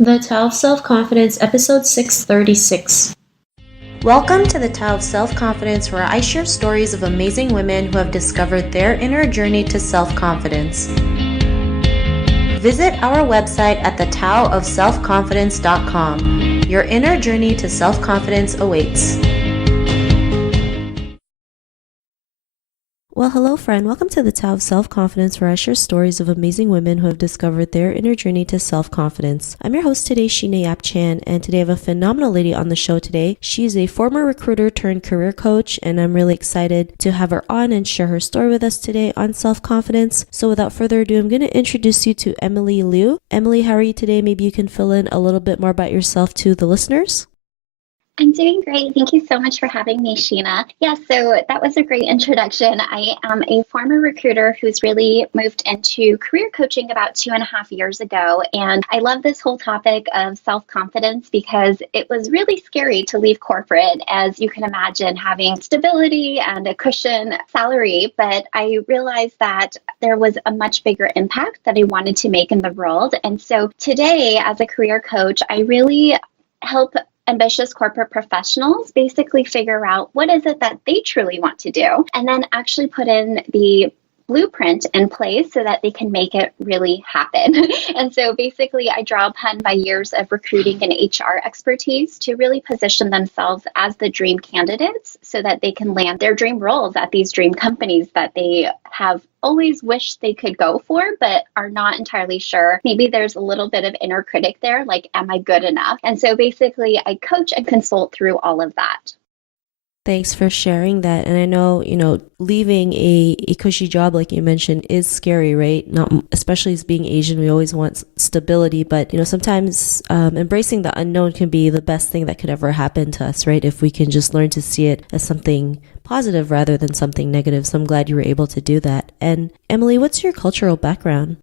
The Tao of Self-Confidence, episode 636. Welcome to the Tao of Self-Confidence, where I share stories of amazing women who have discovered their inner journey to self-confidence. Visit our website at thetaoofselfconfidence.com. Your inner journey to self-confidence awaits. Well, hello friend. Welcome to the Tao of Self-Confidence, where I share stories of amazing women who have discovered their inner journey to self-confidence. I'm your host today, Sheena Yap Chan, and today I have a phenomenal lady on the show today. She is a former recruiter turned career coach, and I'm really excited to have her on and share her story with us today on self-confidence. So without further ado, I'm going to introduce you to Emily Liou. Emily, how are you today? Maybe you can fill in a little bit more about yourself to the listeners. I'm doing great. Thank you so much for having me, Sheena. Yeah, so that was a great introduction. I am a former recruiter who's really moved into career coaching about 2.5 years ago. And I love this whole topic of self-confidence because it was really scary to leave corporate, as you can imagine, having stability and a cushion salary. But I realized that there was a much bigger impact that I wanted to make in the world. And so today, as a career coach, I really help ambitious corporate professionals basically figure out what is it that they truly want to do, and then actually put in the blueprint in place so that they can make it really happen. And so basically I draw upon my years of recruiting and HR expertise to really position themselves as the dream candidates so that they can land their dream roles at these dream companies that they have always wished they could go for, but are not entirely sure. Maybe there's a little bit of inner critic there, like, am I good enough? And so basically I coach and consult through all of that. Thanks for sharing that. And I know, leaving a cushy job, like you mentioned, is scary, right? Not especially as being Asian, we always want stability, but, sometimes embracing the unknown can be the best thing that could ever happen to us, right? If we can just learn to see it as something positive rather than something negative. So I'm glad you were able to do that. And Emily, what's your cultural background?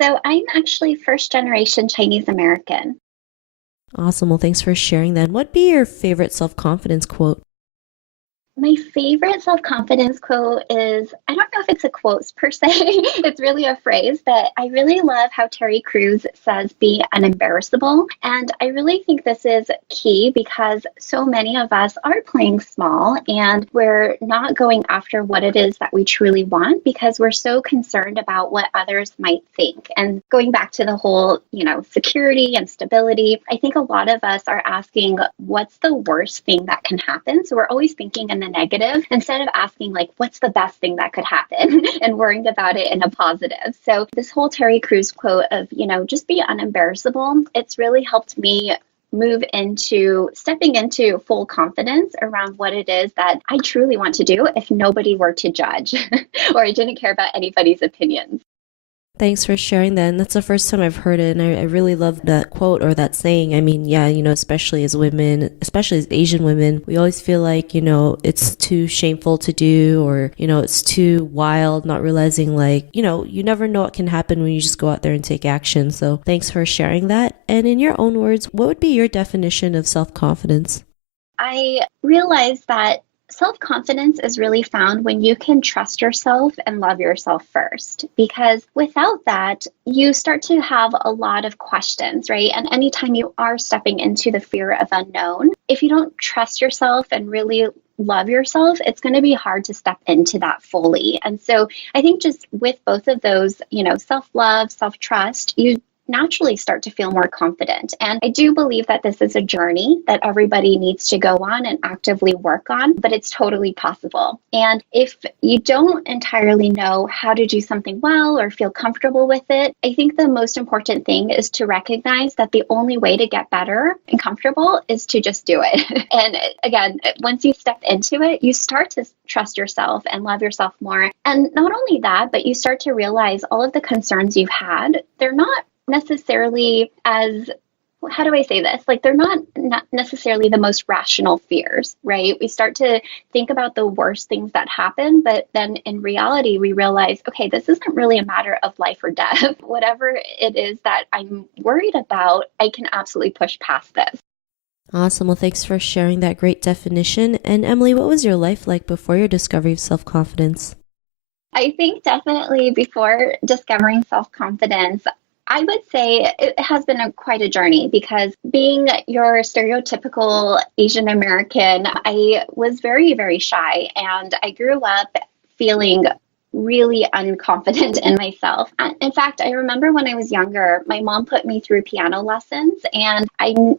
So I'm actually first generation Chinese American. Awesome. Well, thanks for sharing that. What'd be your favorite self-confidence quote? My favorite self-confidence quote is, I don't know if it's a quote per se, it's really a phrase, but I really love how Terry Crews says, be unembarrassable. And I really think this is key because so many of us are playing small and we're not going after what it is that we truly want because we're so concerned about what others might think. And going back to the whole, security and stability, I think a lot of us are asking, what's the worst thing that can happen? So we're always thinking in the negative instead of asking, like, what's the best thing that could happen and worrying about it in a positive. So this whole Terry Crews quote of, just be unembarrassable, it's really helped me move into stepping into full confidence around what it is that I truly want to do if nobody were to judge or I didn't care about anybody's opinions. Thanks for sharing that. And that's the first time I've heard it. And I really love that quote or that saying. I mean, yeah, especially as women, especially as Asian women, we always feel like, it's too shameful to do or, it's too wild, not realizing like, you never know what can happen when you just go out there and take action. So thanks for sharing that. And in your own words, what would be your definition of self-confidence? I realized that self-confidence is really found when you can trust yourself and love yourself first, because without that, you start to have a lot of questions, right? And anytime you are stepping into the fear of unknown, if you don't trust yourself and really love yourself, it's going to be hard to step into that fully. And so I think just with both of those, self-love, self-trust, you naturally start to feel more confident. And I do believe that this is a journey that everybody needs to go on and actively work on, but it's totally possible. And if you don't entirely know how to do something well or feel comfortable with it, I think the most important thing is to recognize that the only way to get better and comfortable is to just do it. And again, once you step into it, you start to trust yourself and love yourself more. And not only that, but you start to realize all of the concerns you've had, they're not necessarily as, how do I say this? Like, they're not necessarily the most rational fears, right? We start to think about the worst things that happen, but then in reality, we realize, okay, this isn't really a matter of life or death. Whatever it is that I'm worried about, I can absolutely push past this. Awesome. Well, thanks for sharing that great definition. And Emily, what was your life like before your discovery of self-confidence? I think definitely before discovering self-confidence, I would say it has been quite a journey because being your stereotypical Asian American, I was very, very shy and I grew up feeling really unconfident in myself. In fact, I remember when I was younger, my mom put me through piano lessons, and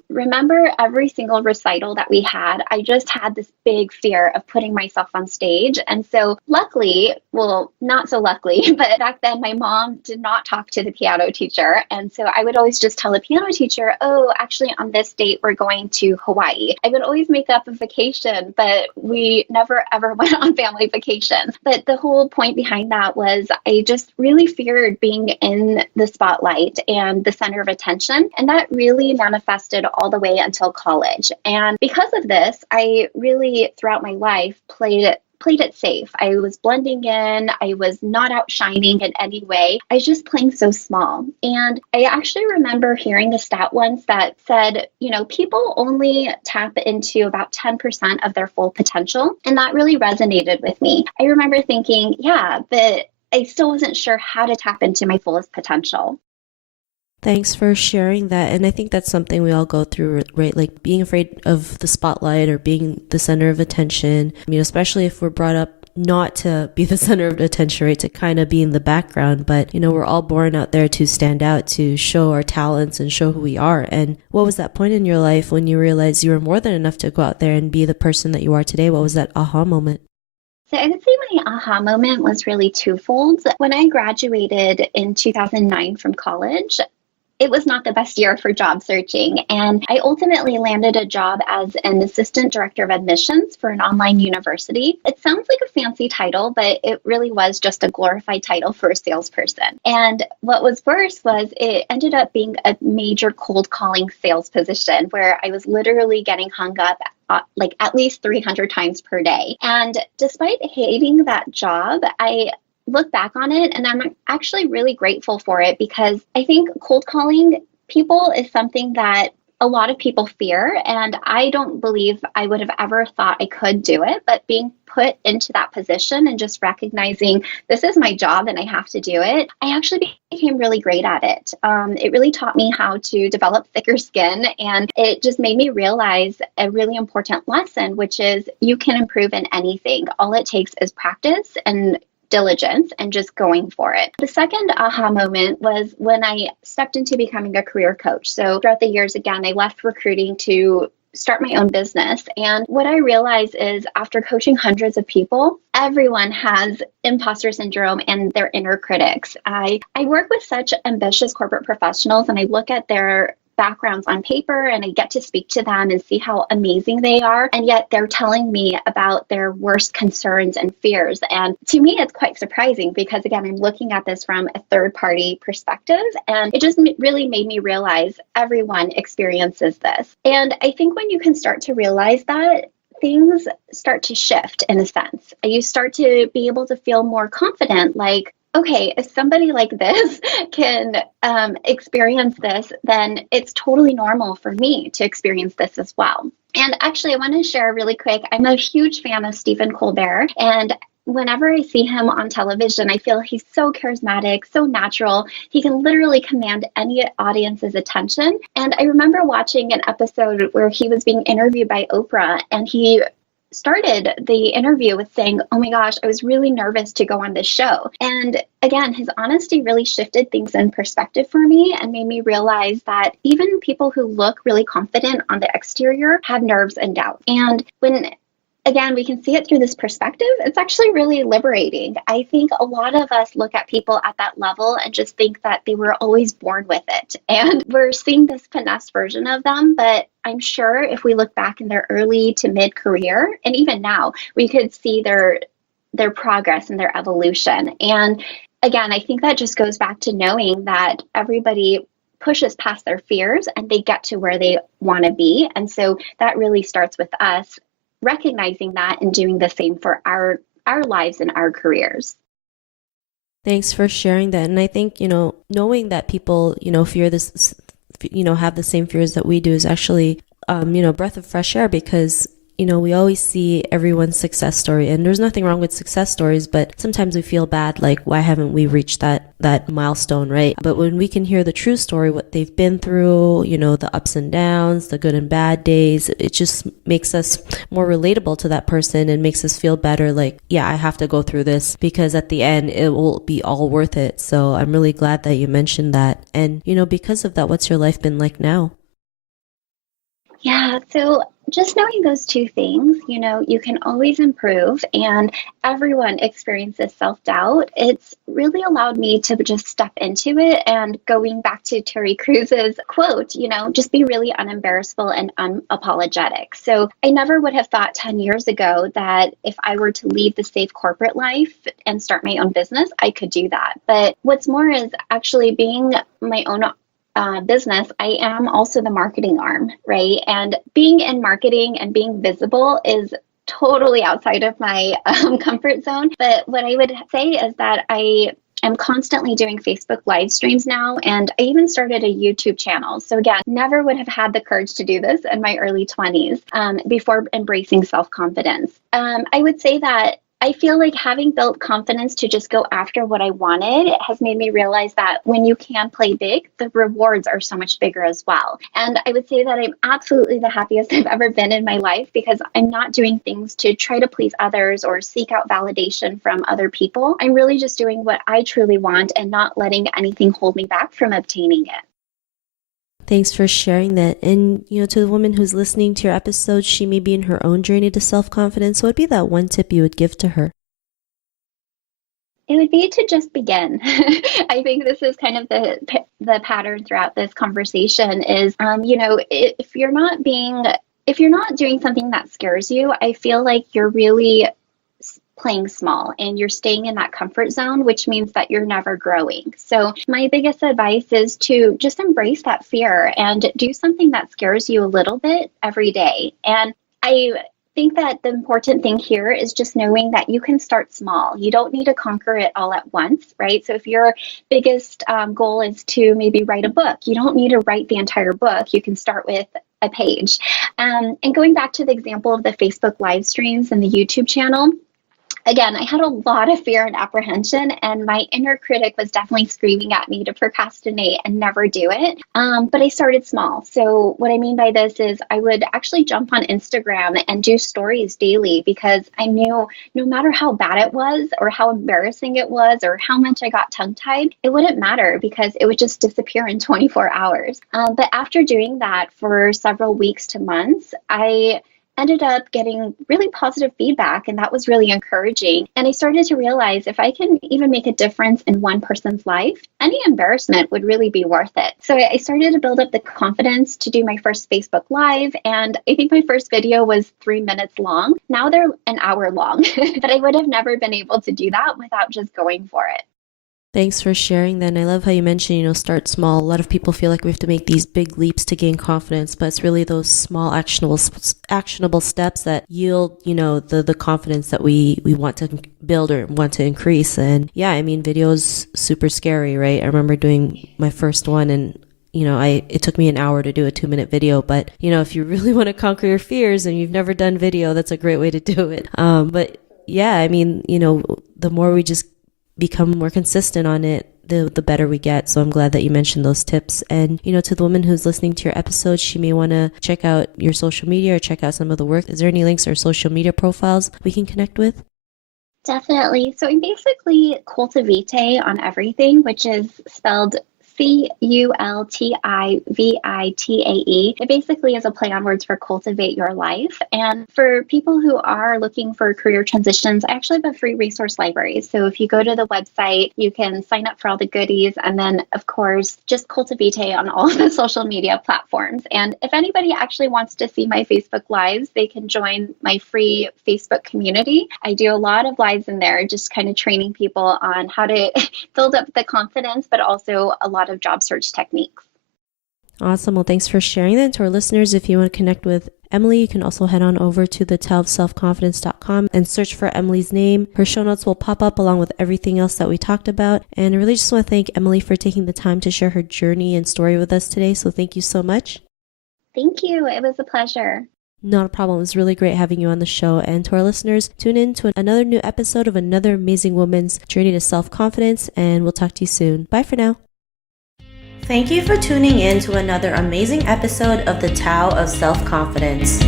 remember every single recital that we had, I just had this big fear of putting myself on stage. And so, luckily, well, not so luckily, but back then my mom did not talk to the piano teacher. And so I would always just tell the piano teacher, oh, actually, on this date, we're going to Hawaii. I would always make up a vacation, but we never ever went on family vacations. But the whole point behind that was I just really feared being in the spotlight and the center of attention. And that really manifested all the way until college. And because of this, I really, throughout my life, played it safe. I was blending in. I was not outshining in any way. I was just playing so small. And I actually remember hearing a stat once that said, people only tap into about 10% of their full potential. And that really resonated with me. I remember thinking, yeah, but I still wasn't sure how to tap into my fullest potential. Thanks for sharing that. And I think that's something we all go through, right? Like being afraid of the spotlight or being the center of attention, especially if we're brought up not to be the center of attention, right? To kind of be in the background. But, we're all born out there to stand out, to show our talents and show who we are. And what was that point in your life when you realized you were more than enough to go out there and be the person that you are today? What was that aha moment? So I would say my aha moment was really twofold. When I graduated in 2009 from college, it was not the best year for job searching. And I ultimately landed a job as an assistant director of admissions for an online university. It sounds like a fancy title, but it really was just a glorified title for a salesperson. And what was worse was it ended up being a major cold calling sales position where I was literally getting hung up like at least 300 times per day. And despite hating that job, I look back on it and I'm actually really grateful for it because I think cold calling people is something that a lot of people fear. And I don't believe I would have ever thought I could do it, but being put into that position and just recognizing this is my job and I have to do it, I actually became really great at it. It really taught me how to develop thicker skin. And it just made me realize a really important lesson, which is you can improve in anything. All it takes is practice and diligence and just going for it. The second aha moment was when I stepped into becoming a career coach. So throughout the years, again, I left recruiting to start my own business. And what I realized is after coaching hundreds of people, everyone has imposter syndrome and their inner critics. I work with such ambitious corporate professionals and I look at their backgrounds on paper and I get to speak to them and see how amazing they are. And yet they're telling me about their worst concerns and fears. And to me, it's quite surprising because, again, I'm looking at this from a third party perspective. And it just really made me realize everyone experiences this. And I think when you can start to realize that, things start to shift in a sense. You start to be able to feel more confident, like, okay, if somebody like this can experience this, then it's totally normal for me to experience this as well. And actually, I want to share really quick, I'm a huge fan of Stephen Colbert. And whenever I see him on television, I feel he's so charismatic, so natural. He can literally command any audience's attention. And I remember watching an episode where he was being interviewed by Oprah, and he started the interview with saying, oh my gosh, I was really nervous to go on this show. And again, his honesty really shifted things in perspective for me and made me realize that even people who look really confident on the exterior have nerves and doubt. And when again, we can see it through this perspective, it's actually really liberating. I think a lot of us look at people at that level and just think that they were always born with it. And we're seeing this finesse version of them, but I'm sure if we look back in their early to mid career, and even now, we could see their progress and their evolution. And again, I think that just goes back to knowing that everybody pushes past their fears and they get to where they want to be. And so that really starts with us recognizing that and doing the same for our lives and our careers. Thanks for sharing that. And I think, knowing that people, fear this, have the same fears that we do is actually, breath of fresh air because, we always see everyone's success story, and there's nothing wrong with success stories, but sometimes we feel bad, like, why haven't we reached that milestone, right? But when we can hear the true story, what they've been through, the ups and downs, the good and bad days, it just makes us more relatable to that person and makes us feel better, like, yeah, I have to go through this because at the end it will be all worth it. So I'm really glad that you mentioned that. And, because of that, what's your life been like now? Yeah, so just knowing those two things, you can always improve, and everyone experiences self-doubt. It's really allowed me to just step into it, and going back to Terry Crews's quote, just be really unembarrassable and unapologetic. So I never would have thought 10 years ago that if I were to leave the safe corporate life and start my own business, I could do that. But what's more is actually being my own business, I am also the marketing arm, right? And being in marketing and being visible is totally outside of my comfort zone. But what I would say is that I am constantly doing Facebook live streams now, and I even started a YouTube channel. So again, never would have had the courage to do this in my early 20s before embracing self-confidence. I would say that I feel like having built confidence to just go after what I wanted has made me realize that when you can play big, the rewards are so much bigger as well. And I would say that I'm absolutely the happiest I've ever been in my life because I'm not doing things to try to please others or seek out validation from other people. I'm really just doing what I truly want and not letting anything hold me back from obtaining it. Thanks for sharing that. And, to the woman who's listening to your episode, she may be in her own journey to self-confidence. What would be that one tip you would give to her? It would be to just begin. I think this is kind of the pattern throughout this conversation is, if you're not doing something that scares you, I feel like you're really playing small and you're staying in that comfort zone, which means that you're never growing. So my biggest advice is to just embrace that fear and do something that scares you a little bit every day. And I think that the important thing here is just knowing that you can start small. You don't need to conquer it all at once, right? So if your biggest goal is to maybe write a book, you don't need to write the entire book. You can start with a page. And going back to the example of the Facebook live streams and the YouTube channel, again, I had a lot of fear and apprehension, and my inner critic was definitely screaming at me to procrastinate and never do it. But I started small. So what I mean by this is I would actually jump on Instagram and do stories daily because I knew no matter how bad it was or how embarrassing it was or how much I got tongue-tied, it wouldn't matter because it would just disappear in 24 hours. But after doing that for several weeks to months, I ended up getting really positive feedback, and that was really encouraging. And I started to realize if I can even make a difference in one person's life, any embarrassment would really be worth it. So I started to build up the confidence to do my first Facebook Live, and I think my first video was 3 minutes long. Now they're an hour long, but I would have never been able to do that without just going for it. Thanks for sharing that. And I love how you mentioned, start small. A lot of people feel like we have to make these big leaps to gain confidence, but it's really those small actionable steps that yield, the confidence that we want to build or want to increase. And yeah, I mean, video's super scary, right? I remember doing my first one and it took me an hour to do a 2-minute video, but if you really want to conquer your fears and you've never done video, that's a great way to do it. But yeah, I mean, the more we just become more consistent on it, the better we get. So I'm glad that you mentioned those tips. And, to the woman who's listening to your episode, she may want to check out your social media or check out some of the work. Is there any links or social media profiles we can connect with? Definitely. So I'm basically Cultivite on everything, which is spelled Cultivitae. It basically is a play on words for cultivate your life. And for people who are looking for career transitions, I actually have a free resource library. So if you go to the website, you can sign up for all the goodies. And then, of course, just Cultivate on all of the social media platforms. And if anybody actually wants to see my Facebook Lives, they can join my free Facebook community. I do a lot of lives in there, just kind of training people on how to build up the confidence, but also a lot of job search techniques. Awesome. Well, thanks for sharing that. To our listeners, if you want to connect with Emily, you can also head on over to thetaleofselfconfidence.com and search for Emily's name. Her show notes will pop up along with everything else that we talked about. And I really just want to thank Emily for taking the time to share her journey and story with us today. So thank you so much. Thank you. It was a pleasure. Not a problem. It was really great having you on the show. And to our listeners, tune in to another new episode of another amazing woman's journey to self-confidence, and we'll talk to you soon. Bye for now. Thank you for tuning in to another amazing episode of the Tao of Self-Confidence.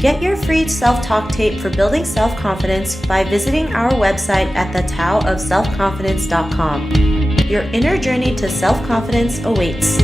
Get your free self-talk tape for building self-confidence by visiting our website at thetaoofselfconfidence.com. Your inner journey to self-confidence awaits.